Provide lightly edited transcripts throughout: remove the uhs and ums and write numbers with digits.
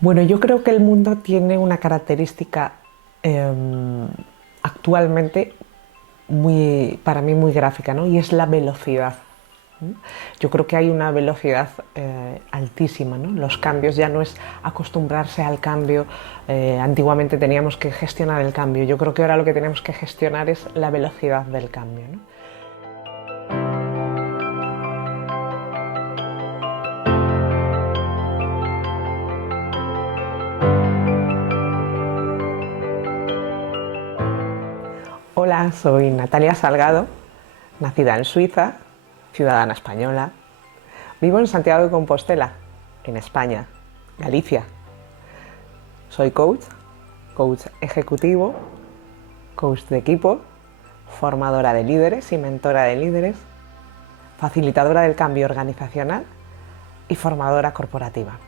Bueno, yo creo que el mundo tiene una característica em, actualmente para mí muy gráfica, ¿no? Y es la velocidad. ¿No? Yo creo que hay una velocidad altísima, ¿no? Los cambios ya no es acostumbrarse al cambio. Antiguamente teníamos que gestionar el cambio. Yo creo que ahora lo que tenemos que gestionar es la velocidad del cambio, ¿no? Hola, soy Natalia Salgado, nacida en Suiza, ciudadana española. Vivo en Santiago de Compostela, en España, Galicia. Soy coach, coach ejecutivo, coach de equipo, formadora de líderes y mentora de líderes, facilitadora del cambio organizacional y formadora corporativa.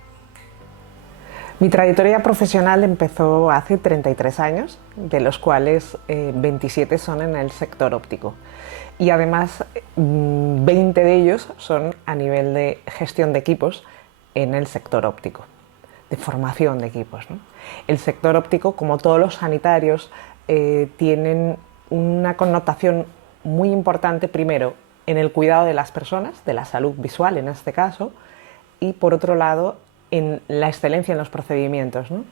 Mi trayectoria profesional empezó hace 33 años, de los cuales 27 son en el sector óptico. Y además 20 de ellos son a nivel de gestión de equipos en el sector óptico, de formación de equipos, ¿no? El sector óptico, como todos los sanitarios, tienen una connotación muy importante, primero, en el cuidado de las personas, de la salud visual en este caso, y por otro lado, en la excelencia en los procedimientos, ¿no?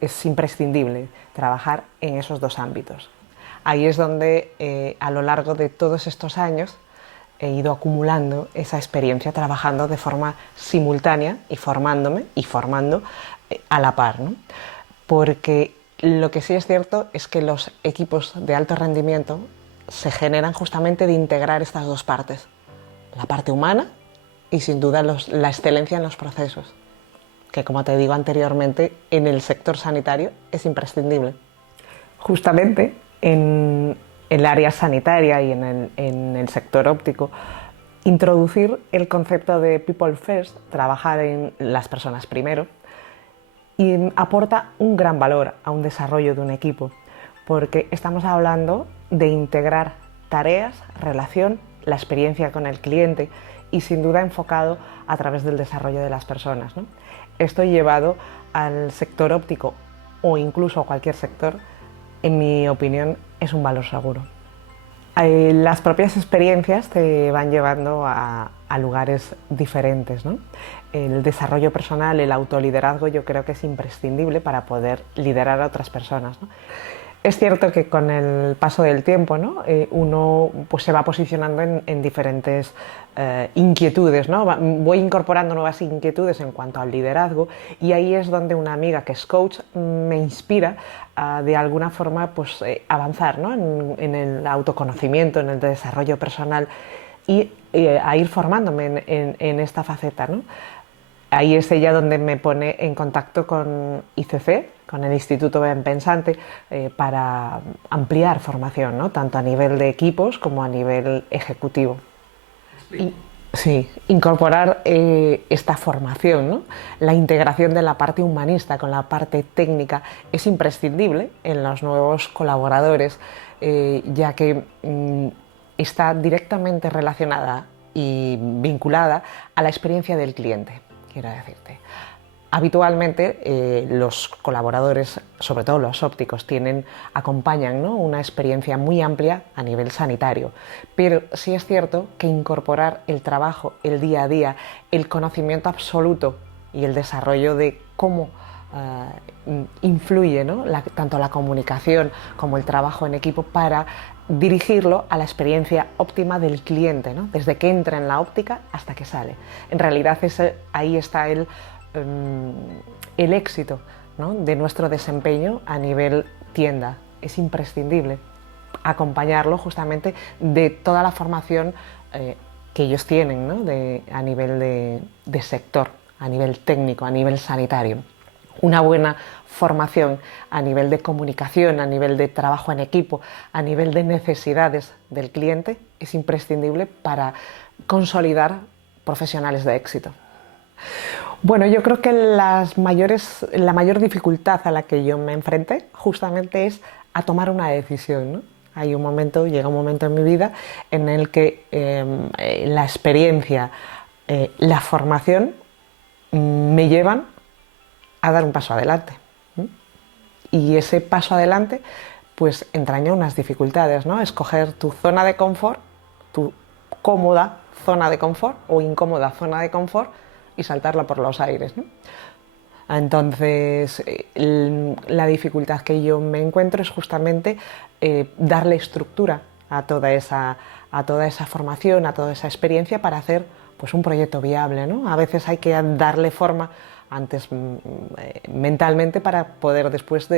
Es imprescindible trabajar en esos dos ámbitos. Ahí es donde a lo largo de todos estos años he ido acumulando esa experiencia trabajando de forma simultánea y formándome y formando a la par, ¿no? Porque lo que sí es cierto es que los equipos de alto rendimiento se generan justamente de integrar estas dos partes, la parte humana y sin duda la excelencia en los procesos, que como te digo anteriormente, en el sector sanitario es imprescindible. Justamente en el área sanitaria y en el sector óptico, introducir el concepto de People First, trabajar en las personas primero, y aporta un gran valor a un desarrollo de un equipo, porque estamos hablando de integrar tareas, relación, la experiencia con el cliente y sin duda enfocado a través del desarrollo de las personas, ¿no? Esto llevado al sector óptico o incluso a cualquier sector, en mi opinión, es un valor seguro. Las propias experiencias te van llevando a lugares diferentes, ¿no? El desarrollo personal, el autoliderazgo, yo creo que es imprescindible para poder liderar a otras personas, ¿no? Es cierto que con el paso del tiempo, ¿no? Uno pues, se va posicionando en diferentes inquietudes, ¿no? Voy incorporando nuevas inquietudes en cuanto al liderazgo y ahí es donde una amiga que es coach me inspira a de alguna forma pues, avanzar, ¿no? en el autoconocimiento, en el desarrollo personal y a ir formándome en esta faceta, ¿no? Ahí es ella donde me pone en contacto con ICC, con el Instituto Ben Pensante, para ampliar formación, ¿no? Tanto a nivel de equipos como a nivel ejecutivo. Y, sí, incorporar esta formación, ¿no? La integración de la parte humanista con la parte técnica es imprescindible en los nuevos colaboradores, ya que está directamente relacionada y vinculada a la experiencia del cliente, quiero decirte. Habitualmente los colaboradores, sobre todo los ópticos, acompañan, ¿no? Una experiencia muy amplia a nivel sanitario, pero sí es cierto que incorporar el trabajo, el día a día, el conocimiento absoluto y el desarrollo de cómo influye, ¿no? Tanto la comunicación como el trabajo en equipo para dirigirlo a la experiencia óptima del cliente, ¿no? Desde que entra en la óptica hasta que sale. En realidad ahí está el éxito, ¿no? De nuestro desempeño a nivel tienda. Es imprescindible acompañarlo justamente de toda la formación que ellos tienen, ¿no? A nivel de sector, a nivel técnico, a nivel sanitario. Una buena formación a nivel de comunicación, a nivel de trabajo en equipo, a nivel de necesidades del cliente es imprescindible para consolidar profesionales de éxito. Bueno, yo creo que la mayor dificultad a la que yo me enfrenté justamente es a tomar una decisión, ¿no? Llega un momento en mi vida en el que la experiencia, la formación me llevan a dar un paso adelante. Y ese paso adelante pues entraña unas dificultades, ¿no? Escoger tu zona de confort, tu cómoda zona de confort o incómoda zona de confort y saltarla por los aires, ¿no? Entonces, la dificultad que yo me encuentro es justamente darle estructura a toda esa formación, a toda esa experiencia para hacer pues, un proyecto viable, ¿no? A veces hay que darle forma antes mentalmente para poder después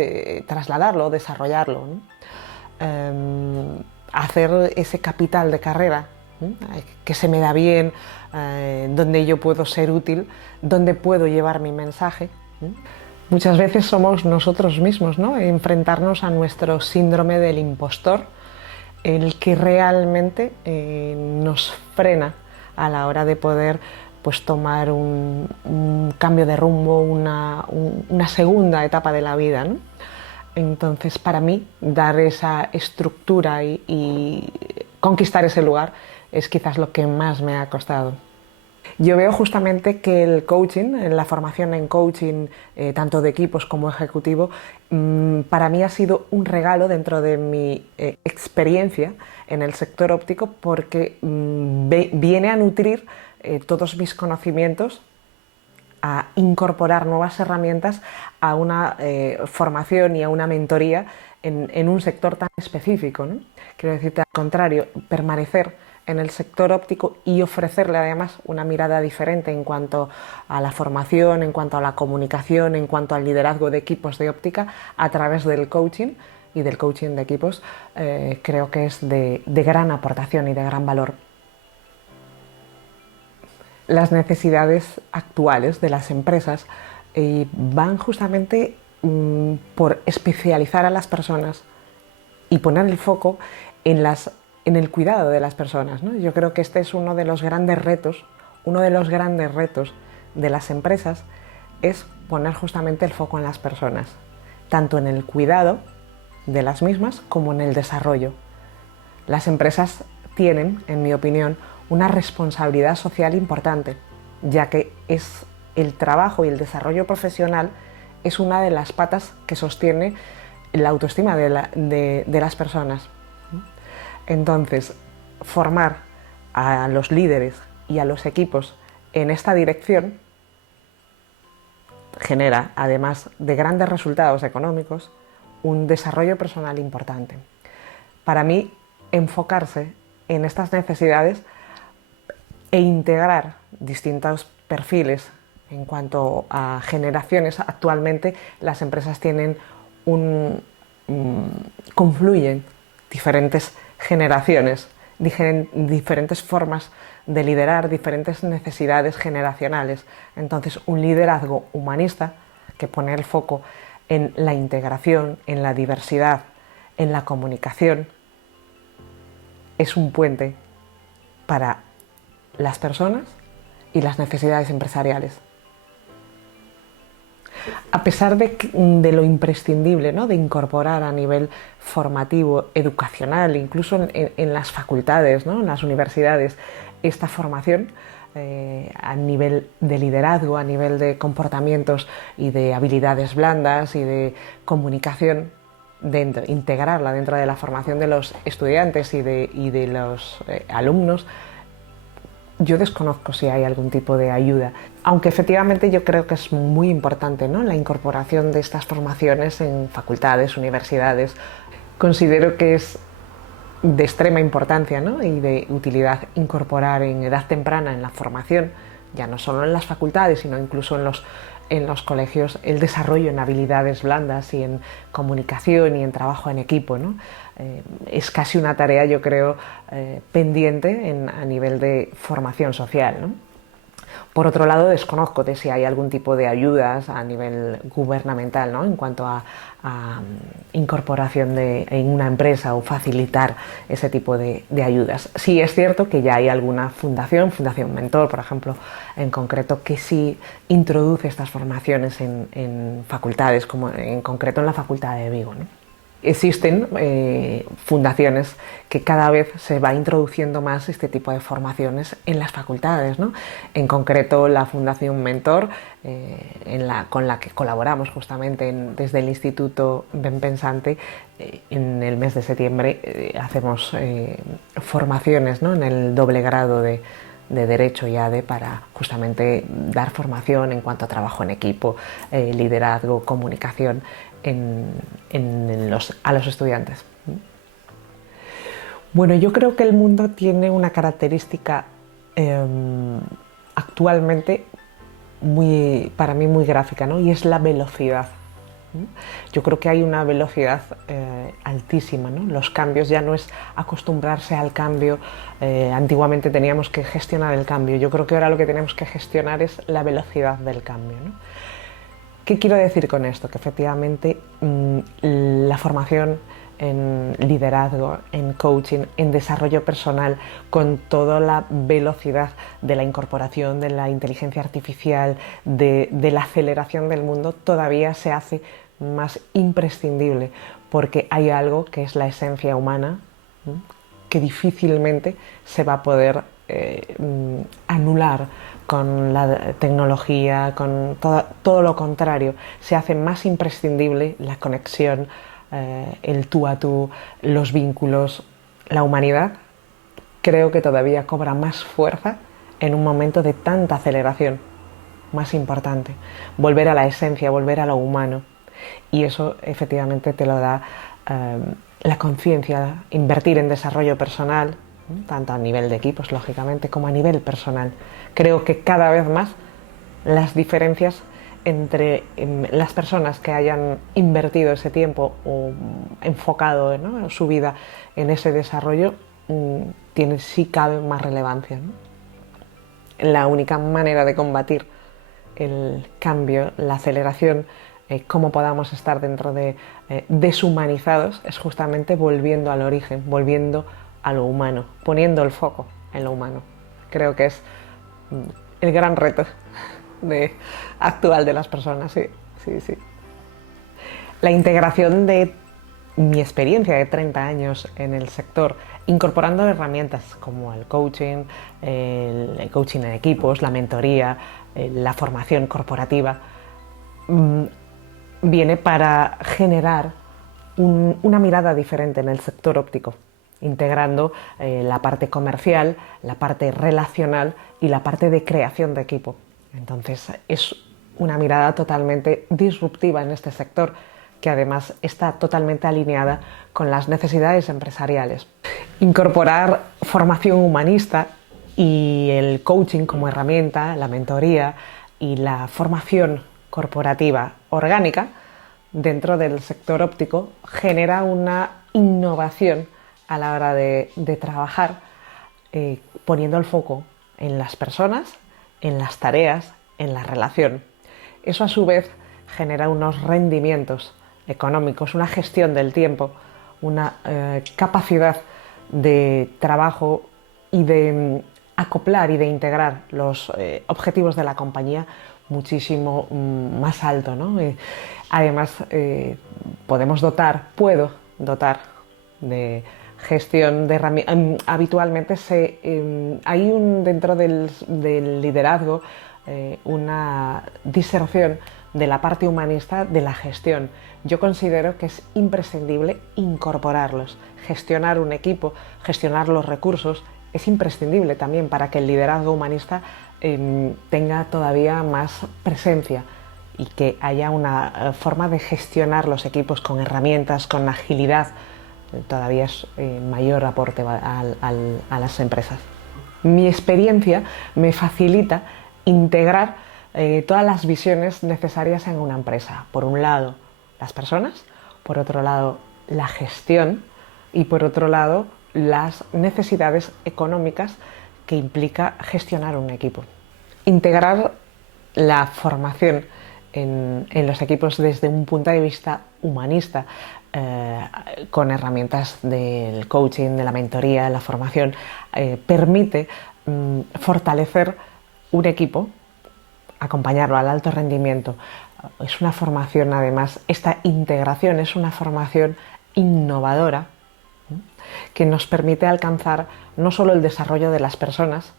trasladarlo, desarrollarlo, ¿no? Hacer ese capital de carrera, ¿no? Que se me da bien, donde yo puedo ser útil, donde puedo llevar mi mensaje, ¿no? Muchas veces somos nosotros mismos, ¿no? Enfrentarnos a nuestro síndrome del impostor, el que realmente nos frena a la hora de poder pues, tomar un cambio de rumbo, una segunda etapa de la vida, ¿no? Entonces, para mí, dar esa estructura y conquistar ese lugar es quizás lo que más me ha costado. Yo veo justamente que el coaching, la formación en coaching, tanto de equipos como ejecutivo, para mí ha sido un regalo dentro de mi experiencia en el sector óptico porque viene a nutrir todos mis conocimientos, a incorporar nuevas herramientas a una formación y a una mentoría en un sector tan específico, ¿no? Quiero decirte, al contrario, permanecer en el sector óptico y ofrecerle además una mirada diferente en cuanto a la formación, en cuanto a la comunicación, en cuanto al liderazgo de equipos de óptica a través del coaching y del coaching de equipos, creo que es de gran aportación y de gran valor. Las necesidades actuales de las empresas van justamente por especializar a las personas y poner el foco en el cuidado de las personas, ¿no? Yo creo que este es uno de los grandes retos de las empresas, es poner justamente el foco en las personas, tanto en el cuidado de las mismas como en el desarrollo. Las empresas tienen, en mi opinión, una responsabilidad social importante, ya que es el trabajo y el desarrollo profesional es una de las patas que sostiene la autoestima de las personas. Entonces, formar a los líderes y a los equipos en esta dirección genera, además de grandes resultados económicos, un desarrollo personal importante. Para mí, enfocarse en estas necesidades e integrar distintos perfiles en cuanto a generaciones. Actualmente las empresas tienen confluyen diferentes generaciones, diferentes formas de liderar, diferentes necesidades generacionales. Entonces, un liderazgo humanista que pone el foco en la integración, en la diversidad, en la comunicación, es un puente para las personas y las necesidades empresariales. A pesar de lo imprescindible, ¿no?, de incorporar a nivel formativo, educacional, incluso en las facultades, ¿no?, en las universidades, esta formación a nivel de liderazgo, a nivel de comportamientos y de habilidades blandas y de comunicación, integrarla dentro de la formación de los estudiantes y de los alumnos. Yo desconozco si hay algún tipo de ayuda, aunque efectivamente yo creo que es muy importante, ¿no?, la incorporación de estas formaciones en facultades, universidades. Considero que es de extrema importancia, ¿no?, y de utilidad incorporar en edad temprana en la formación, ya no solo en las facultades, sino incluso en los colegios, el desarrollo en habilidades blandas y en comunicación y en trabajo en equipo, ¿no? Es casi una tarea, yo creo, pendiente a nivel de formación social, ¿no? Por otro lado, desconozco de si hay algún tipo de ayudas a nivel gubernamental, ¿no?, en cuanto a incorporación en una empresa o facilitar ese tipo de ayudas. Sí es cierto que ya hay alguna Fundación Mentor, por ejemplo, en concreto, que sí introduce estas formaciones en facultades, como en concreto en la Facultad de Vigo, ¿no? Existen fundaciones que cada vez se va introduciendo más este tipo de formaciones en las facultades, ¿no? En concreto, la Fundación Mentor, con la que colaboramos justamente desde el Instituto Ben Pensante, en el mes de septiembre hacemos formaciones, ¿no?, en el doble grado de Derecho y ADE para justamente dar formación en cuanto a trabajo en equipo, liderazgo, comunicación a los estudiantes. Bueno, yo creo que el mundo tiene una característica actualmente para mí muy gráfica, ¿no? Y es la velocidad. Yo creo que hay una velocidad altísima, ¿no? Los cambios ya no es acostumbrarse al cambio. Antiguamente teníamos que gestionar el cambio. Yo creo que ahora lo que tenemos que gestionar es la velocidad del cambio, ¿no? ¿Qué quiero decir con esto? Que efectivamente la formación en liderazgo, en coaching, en desarrollo personal, con toda la velocidad de la incorporación de la inteligencia artificial, de la aceleración del mundo, todavía se hace más imprescindible, porque hay algo que es la esencia humana, que difícilmente se va a poder anular con la tecnología, con todo lo contrario. Se hace más imprescindible la conexión, el tú a tú, los vínculos. La humanidad creo que todavía cobra más fuerza en un momento de tanta aceleración. Más importante, volver a la esencia, volver a lo humano. Y eso efectivamente te lo da la conciencia, invertir en desarrollo personal, tanto a nivel de equipos, lógicamente, como a nivel personal. Creo que cada vez más las diferencias entre las personas que hayan invertido ese tiempo o enfocado, ¿no?, su vida en ese desarrollo, sí cabe más relevancia, ¿no? La única manera de combatir el cambio, la aceleración, cómo podamos estar dentro de deshumanizados, es justamente volviendo al origen, volviendo a lo humano, poniendo el foco en lo humano. Creo que es el gran reto actual de las personas, sí. La integración de mi experiencia de 30 años en el sector, incorporando herramientas como el coaching en equipos, la mentoría, la formación corporativa, viene para generar una mirada diferente en el sector óptico, integrando la parte comercial, la parte relacional y la parte de creación de equipo. Entonces es una mirada totalmente disruptiva en este sector, que además está totalmente alineada con las necesidades empresariales. Incorporar formación humanista y el coaching como herramienta, la mentoría y la formación corporativa orgánica dentro del sector óptico genera una innovación a la hora de trabajar, poniendo el foco en las personas, en las tareas, en la relación. Eso a su vez genera unos rendimientos económicos, una gestión del tiempo, una capacidad de trabajo y de acoplar y de integrar los objetivos de la compañía muchísimo más alto, ¿no? Además, puedo dotar de gestión de herramientas. Habitualmente hay dentro del liderazgo una diserción de la parte humanista de la gestión. Yo considero que es imprescindible incorporarlos. Gestionar un equipo, gestionar los recursos, es imprescindible también para que el liderazgo humanista tenga todavía más presencia y que haya una forma de gestionar los equipos con herramientas, con agilidad. Todavía es mayor aporte a las empresas. Mi experiencia me facilita integrar todas las visiones necesarias en una empresa. Por un lado, las personas, por otro lado, la gestión y por otro lado, las necesidades económicas que implica gestionar un equipo. Integrar la formación en los equipos desde un punto de vista humanista, con herramientas del coaching, de la mentoría, de la formación, permite fortalecer un equipo, acompañarlo al alto rendimiento. Es una formación, además, esta integración es una formación innovadora, que nos permite alcanzar no solo el desarrollo de las personas,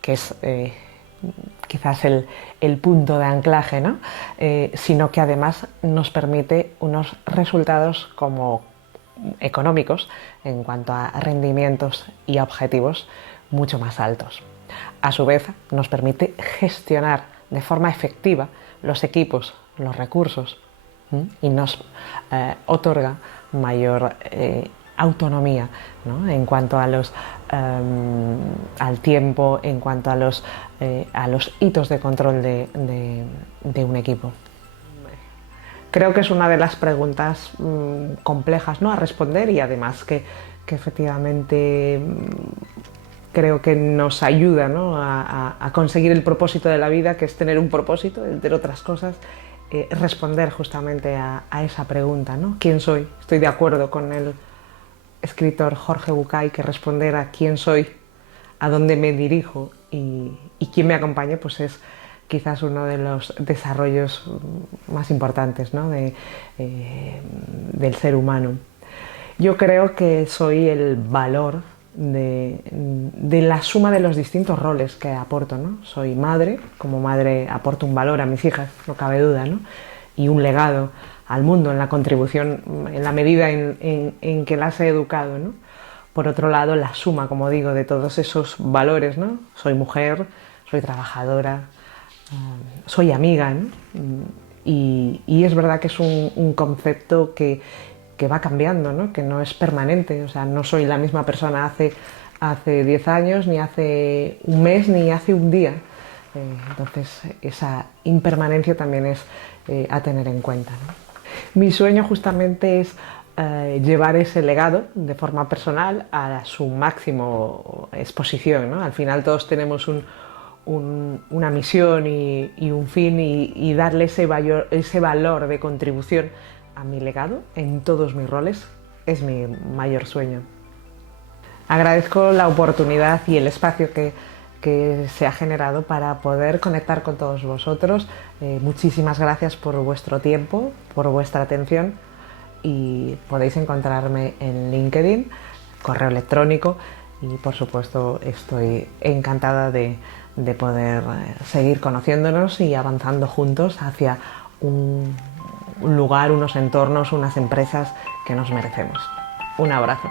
que es quizás el punto de anclaje, ¿no? Sino que además nos permite unos resultados como económicos en cuanto a rendimientos y objetivos mucho más altos. A su vez, nos permite gestionar de forma efectiva los equipos, los recursos, y nos otorga mayor autonomía, ¿no? En cuanto a al tiempo, en cuanto a los hitos de control de un equipo. Creo que es una de las preguntas complejas, ¿no?, a responder, y además que efectivamente creo que nos ayuda, ¿no?, a conseguir el propósito de la vida, que es tener un propósito, entre otras cosas. Responder justamente a esa pregunta, ¿no? ¿Quién soy? Estoy de acuerdo con el escritor Jorge Bucay, que responder a quién soy, a dónde me dirijo y quién me acompaña, pues es quizás uno de los desarrollos más importantes, ¿no?, del ser humano. Yo creo que soy el valor de la suma de los distintos roles que aporto, ¿no? Soy madre, como madre aporto un valor a mis hijas, no cabe duda, ¿no?, y un legado al mundo, en la contribución, en la medida en que las he educado, ¿no? Por otro lado, la suma, como digo, de todos esos valores, ¿no? Soy mujer, soy trabajadora, soy amiga, ¿no? Y es verdad que es un concepto que va cambiando, ¿no?, que no es permanente. O sea, no soy la misma persona hace 10 años, ni hace un mes, ni hace un día. Entonces, esa impermanencia también es a tener en cuenta, ¿no? Mi sueño justamente es llevar ese legado de forma personal a su máximo exposición, ¿no? Al final todos tenemos una misión y un fin, y darle ese valor de contribución a mi legado en todos mis roles es mi mayor sueño. Agradezco la oportunidad y el espacio que se ha generado para poder conectar con todos vosotros. Muchísimas gracias por vuestro tiempo, por vuestra atención, y podéis encontrarme en LinkedIn, correo electrónico, y por supuesto estoy encantada de poder seguir conociéndonos y avanzando juntos hacia un lugar, unos entornos, unas empresas que nos merecemos. Un abrazo.